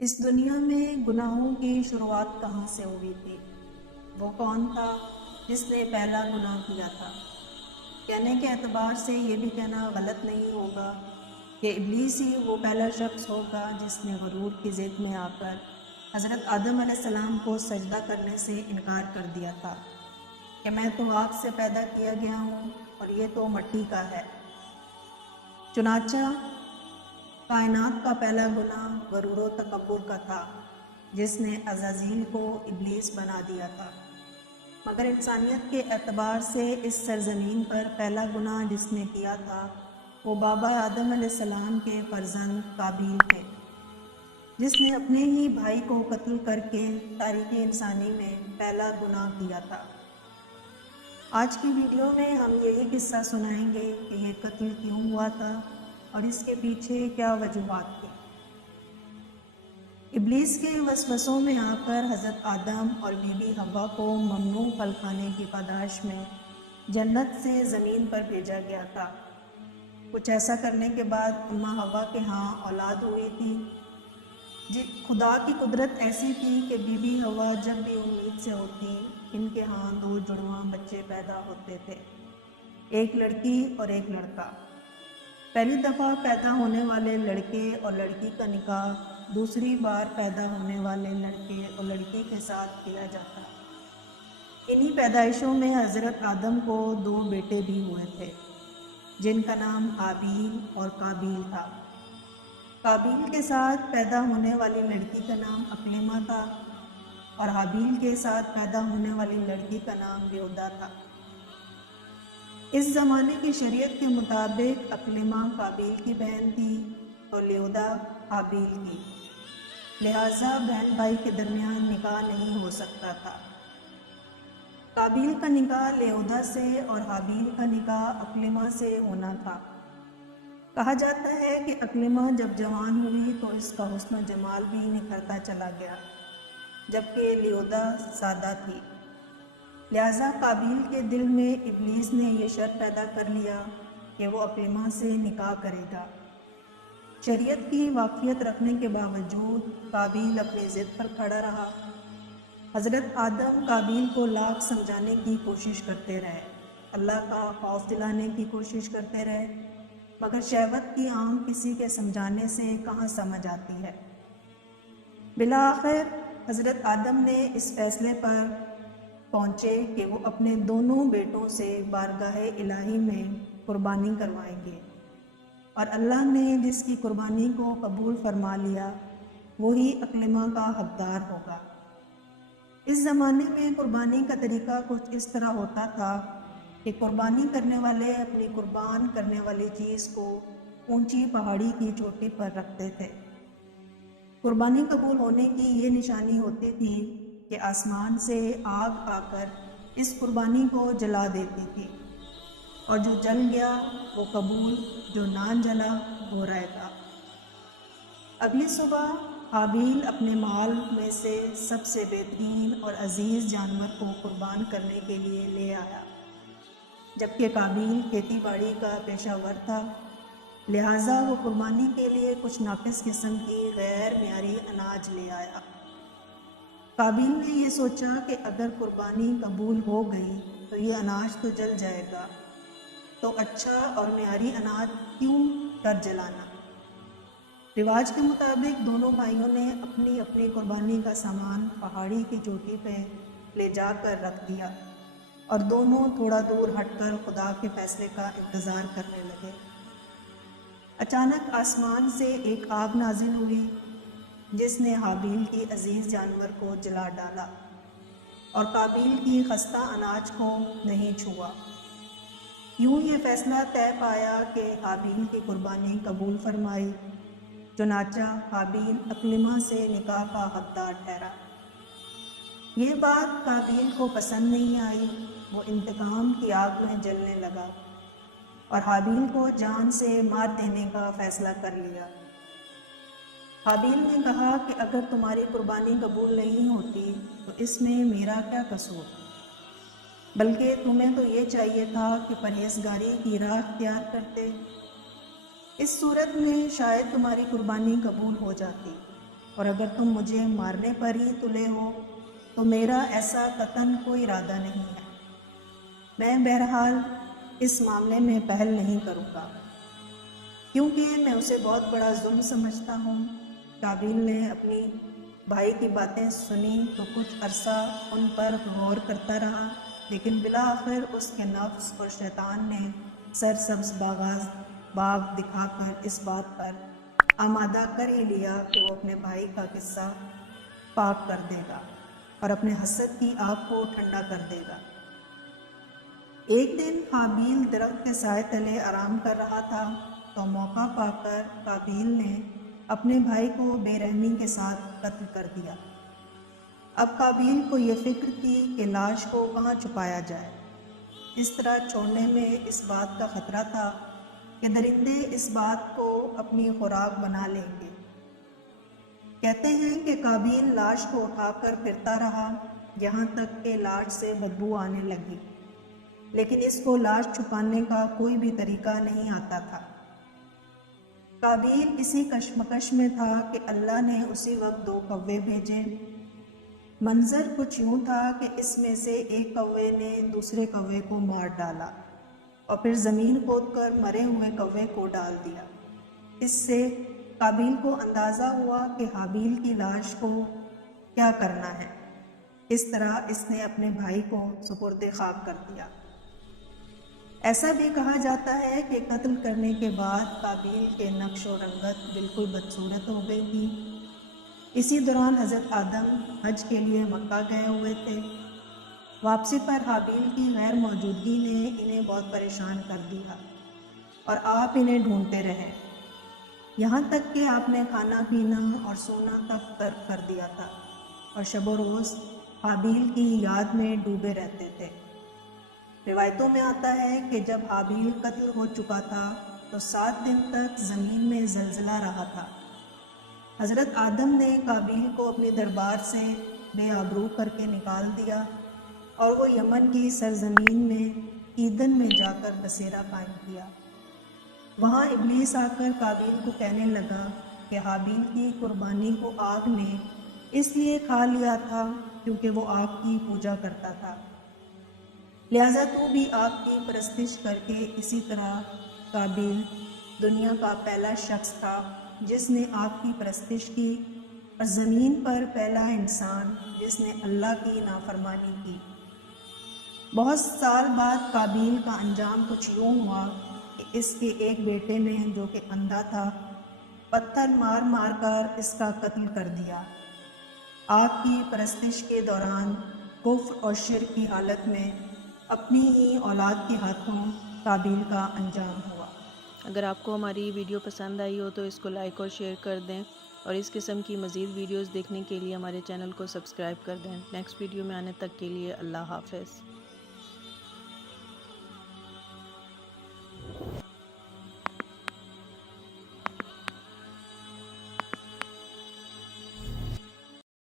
اس دنیا میں گناہوں کی شروعات کہاں سے ہوئی تھی؟ وہ کون تھا جس نے پہلا گناہ کیا تھا؟ کہنے کے اعتبار سے یہ بھی کہنا غلط نہیں ہوگا کہ ابلیس ہی وہ پہلا شخص ہوگا جس نے غرور کی ضد میں آ کر حضرت آدم علیہ السلام کو سجدہ کرنے سے انکار کر دیا تھا کہ میں تو آگ سے پیدا کیا گیا ہوں اور یہ تو مٹی کا ہے۔ چنانچہ کائنات کا پہلا گناہ غرور و تکبر کا تھا جس نے عزازیل کو ابلیس بنا دیا تھا، مگر انسانیت کے اعتبار سے اس سرزمین پر پہلا گناہ جس نے کیا تھا وہ بابا آدم علیہ السلام کے فرزند قابیل تھے، جس نے اپنے ہی بھائی کو قتل کر کے تاریخ انسانی میں پہلا گناہ کیا تھا۔ آج کی ویڈیو میں ہم یہی قصہ سنائیں گے کہ یہ قتل کیوں ہوا تھا اور اس کے پیچھے کیا وجوہات تھیں۔ ابلیس کے وسوسوں میں آ کر حضرت آدم اور بی بی حوا کو ممنوع پھل کھانے کی پاداش میں جنت سے زمین پر بھیجا گیا تھا۔ کچھ ایسا کرنے کے بعد اماں حوا کے ہاں اولاد ہوئی تھی۔ خدا کی قدرت ایسی تھی کہ بی بی حوا جب بھی امید سے ہوتی ان کے ہاں 2 جڑواں بچے پیدا ہوتے تھے، ایک لڑکی اور ایک لڑکا۔ پہلی دفعہ پیدا ہونے والے لڑکے اور لڑکی کا نکاح دوسری بار پیدا ہونے والے لڑکے اور لڑکی کے ساتھ کیا جاتا۔ انہی پیدائشوں میں حضرت آدم کو 2 بیٹے بھی ہوئے تھے جن کا نام حابیل اور قابیل تھا۔ قابیل کے ساتھ پیدا ہونے والی لڑکی کا نام اقلیمہ تھا اور حابیل کے ساتھ پیدا ہونے والی لڑکی کا نام لیودا تھا۔ اس زمانے کی شریعت کے مطابق اقلیمہ قابیل کی بہن تھی اور لیودا حابیل کی، لہٰذا بہن بھائی کے درمیان نکاح نہیں ہو سکتا تھا۔ قابیل کا نکاح لیودا سے اور حابیل کا نکاح اقلیمہ سے ہونا تھا۔ کہا جاتا ہے کہ اقلیمہ جب جوان ہوئی تو اس کا حسن و جمال بھی نکھرتا چلا گیا، جبکہ لیودا سادہ تھی، لہٰذا قابیل کے دل میں ابلیس نے یہ شر پیدا کر لیا کہ وہ اقلیمہ سے نکاح کرے گا۔ شریعت کی واقفیت رکھنے کے باوجود قابیل اپنی ضد پر کھڑا رہا۔ حضرت آدم قابیل کو لاکھ سمجھانے کی کوشش کرتے رہے، اللہ کا خوف دلانے کی کوشش کرتے رہے، مگر شہوت کی آنکھ کسی کے سمجھانے سے کہاں سمجھ آتی ہے۔ بالآخر حضرت آدم نے اس فیصلے پر پہنچے کہ وہ اپنے دونوں بیٹوں سے بارگاہ الہی میں قربانی کروائیں گے، اور اللہ نے جس کی قربانی کو قبول فرما لیا وہی اقلیمہ کا حقدار ہوگا۔ اس زمانے میں قربانی کا طریقہ کچھ اس طرح ہوتا تھا کہ قربانی کرنے والے اپنی قربان کرنے والی چیز کو اونچی پہاڑی کی چوٹی پر رکھتے تھے۔ قربانی قبول ہونے کی یہ نشانی ہوتی تھی کہ آسمان سے آگ آ کر اس قربانی کو جلا دیتی تھی، اور جو جل گیا وہ قبول، جو نہ جلا وہ رہے گا۔ اگلی صبح حابیل اپنے مال میں سے سب سے بہترین اور عزیز جانور کو قربان کرنے کے لیے لے آیا، جبکہ قابیل کھیتی باڑی کا پیشہ ور تھا، لہٰذا وہ قربانی کے لیے کچھ ناقص قسم کی غیر معیاری اناج لے آیا۔ قابیل نے یہ سوچا کہ اگر قربانی قبول ہو گئی تو یہ اناج تو جل جائے گا، تو اچھا اور معیاری اناج کیوں کر جلانا۔ رواج کے مطابق دونوں بھائیوں نے اپنی اپنی قربانی کا سامان پہاڑی کی چوٹی پہ لے جا کر رکھ دیا، اور دونوں تھوڑا دور ہٹ کر خدا کے فیصلے کا انتظار کرنے لگے۔ اچانک آسمان سے ایک آگ نازل ہوئی جس نے حابیل کی عزیز جانور کو جلا ڈالا اور قابیل کی خستہ اناج کو نہیں چھوا۔ یوں یہ فیصلہ طے پایا کہ حابیل کی قربانی قبول فرمائی، چنانچہ حابیل اقلیمہ سے نکاح کا حقدار ٹھہرا۔ یہ بات قابیل کو پسند نہیں آئی، وہ انتقام کی آگ میں جلنے لگا اور حابیل کو جان سے مار دینے کا فیصلہ کر لیا۔ حابیل نے کہا کہ اگر تمہاری قربانی قبول نہیں ہوتی تو اس میں میرا کیا قصور؟ بلکہ تمہیں تو یہ چاہیے تھا کہ پرہیزگاری کی راہ اختیار کرتے۔ اس صورت میں شاید تمہاری قربانی قبول ہو جاتی، اور اگر تم مجھے مارنے پر ہی تلے ہو تو میرا ایسا قطعاً کوئی ارادہ نہیں ہے۔ میں بہرحال اس معاملے میں پہل نہیں کروں گا، کیونکہ میں اسے بہت بڑا ظلم سمجھتا ہوں۔ قابیل نے اپنی بھائی کی باتیں سنی تو کچھ عرصہ ان پر غور کرتا رہا، لیکن بالآخر اس کے نفس اور شیطان نے سرسبز باغ دکھا کر اس بات پر آمادہ کر ہی لیا کہ وہ اپنے بھائی کا قصہ پاک کر دے گا اور اپنے حسد کی آگ کو ٹھنڈا کر دے گا۔ ایک دن حابیل درخت کے سائے تلے آرام کر رہا تھا تو موقع پا کر قابیل نے اپنے بھائی کو بے رحمی کے ساتھ قتل کر دیا۔ اب قابیل کو یہ فکر تھی کہ لاش کو کہاں چھپایا جائے۔ اس طرح چھوڑنے میں اس بات کا خطرہ تھا کہ درندے اس بات کو اپنی خوراک بنا لیں گے۔ کہتے ہیں کہ قابیل لاش کو اٹھا کر پھرتا رہا یہاں تک کہ لاش سے بدبو آنے لگی، لیکن اس کو لاش چھپانے کا کوئی بھی طریقہ نہیں آتا تھا۔ قابیل اسی کشمکش میں تھا کہ اللہ نے اسی وقت 2 کوے بھیجے۔ منظر کچھ یوں تھا کہ اس میں سے ایک کوے نے دوسرے کوے کو مار ڈالا اور پھر زمین کھود کر مرے ہوئے کوے کو ڈال دیا۔ اس سے قابیل کو اندازہ ہوا کہ حابیل کی لاش کو کیا کرنا ہے۔ اس طرح اس نے اپنے بھائی کو سپرد خاک کر دیا۔ ایسا بھی کہا جاتا ہے کہ قتل کرنے کے بعد قابیل کے نقش و رنگت بالکل بدصورت ہو گئی تھی۔ اسی دوران حضرت آدم حج کے لیے مکہ گئے ہوئے تھے۔ واپسی پر حابیل کی غیر موجودگی نے انہیں بہت پریشان کر دیا اور آپ انہیں ڈھونڈتے رہے، یہاں تک کہ آپ نے کھانا پینا اور سونا تک ترک کر دیا تھا اور شب و روز حابیل کی یاد میں ڈوبے رہتے تھے۔ روایتوں میں آتا ہے کہ جب حابیل قتل ہو چکا تھا تو 7 دن تک زمین میں زلزلہ رہا تھا۔ حضرت آدم نے قابیل کو اپنے دربار سے بے آبرو کر کے نکال دیا اور وہ یمن کی سرزمین میں ایدن میں جا کر بسیرا قائم کیا۔ وہاں ابلیس آ کر قابیل کو کہنے لگا کہ حابیل کی قربانی کو آگ نے اس لیے کھا لیا تھا کیونکہ وہ آگ کی پوجا کرتا تھا، لہٰذا تو بھی آگ کی پرستش کر کے اسی طرح۔ قابیل دنیا کا پہلا شخص تھا جس نے آگ کی پرستش کی اور زمین پر پہلا انسان جس نے اللہ کی نافرمانی کی۔ بہت سال بعد قابیل کا انجام کچھ یوں ہوا کہ اس کے ایک بیٹے نے جو کہ اندھا تھا پتھر مار مار کر اس کا قتل کر دیا۔ آگ کی پرستش کے دوران کفر اور شرک کی حالت میں اپنی ہی اولاد کے ہاتھوں قابیل کا انجام ہوا۔ اگر آپ کو ہماری ویڈیو پسند آئی ہو تو اس کو لائک اور شیئر کر دیں، اور اس قسم کی مزید ویڈیوز دیکھنے کے لیے ہمارے چینل کو سبسکرائب کر دیں۔ نیکسٹ ویڈیو میں آنے تک کے لیے اللہ حافظ۔